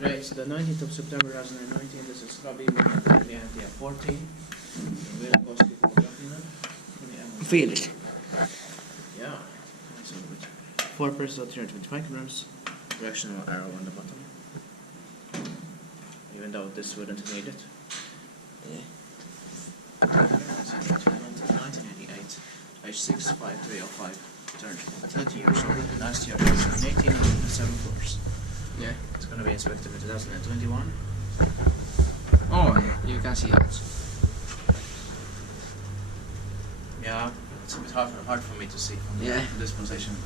Today it's the 19th of September 2019. This is Ravimiehentie 14. Myllykoski, Kouvola, Finland. Kone M. Finnish. Yeah, that's all good. 4 persons, 325 grams. Directional arrow on the bottom. Even though this wouldn't need it. Yeah. 1988, age 65305. Turned 30 years old. Last year he was 18 and 7 floors. Yeah. It's gonna be inspected in 2021. Oh, you can see it. Yeah, it's a bit hard for me to see from this position.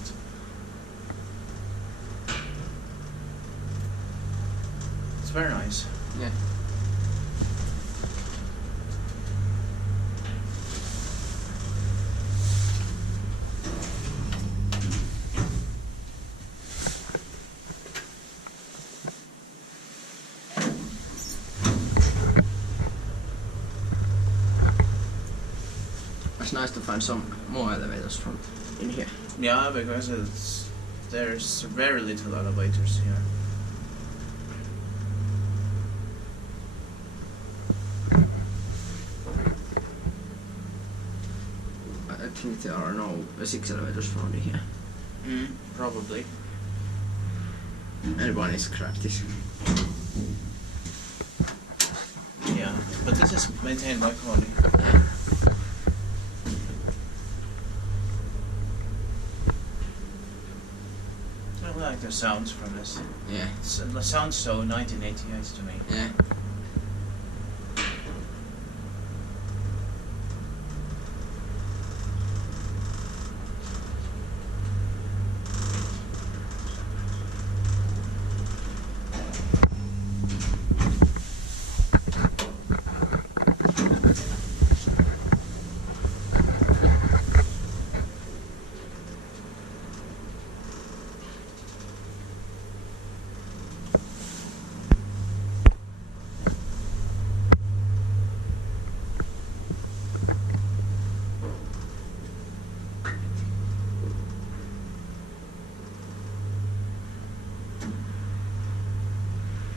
It's very nice. Yeah. It's nice to find some more elevators from in here. Yeah, because there's very little elevators here. I think there are no 6 elevators found in here. Probably. And one is cracked. Yeah, but this is maintained by Kone. I don't like the sounds from this. Yeah. It sounds so 1988 to me. Yeah.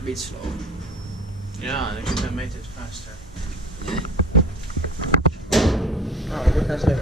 Bit slow. Yeah, they could have made it faster. Yeah. Oh, good, that's it.